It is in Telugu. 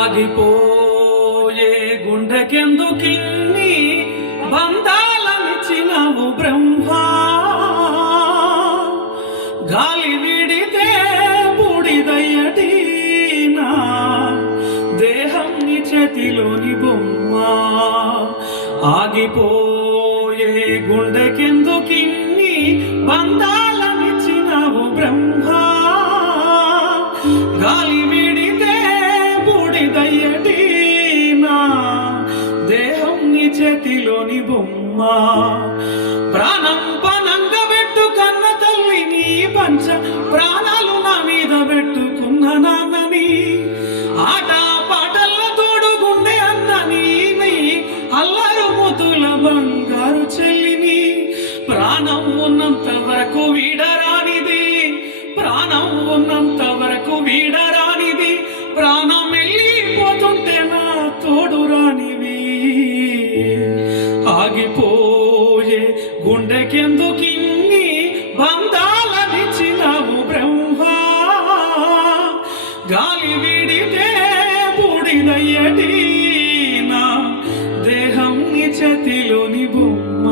ఆగిపోయే గుండెకెందుకిన్ని బంధాలనిచ్చినవు బ్రహ్మా? గాలి విడితే బూడిదయ్యటీనా? దేహం నీ చేతిలోని బొమ్మ? ఆగిపోయే గుండెకెందుకిన్ని బంధాలనిచ్చినవు చేతిలోని బొమ్మ. ప్రాణం పనంగా పెట్టు కన్న తల్లి నీ పంచ. ప్రాణాలు నా మీద పెట్టుకున్న నాన్నని. ఆట పాటల్లో తోడుగుండే అన్నని. నీ అల్లరు ముతుల బంగారు చెల్లిని. ప్రాణం ఉన్నంత వరకు వీడరానిది. ప్రాణం ఉన్నంత ఆగిపోయే గుండెకెందుకిన్ని బంధాలనిచ్చినావు బ్రహ్మా? గాలి విడితే బూడిదయ్యటి నా దేహం నీ చేతిలోని బొమ్మ.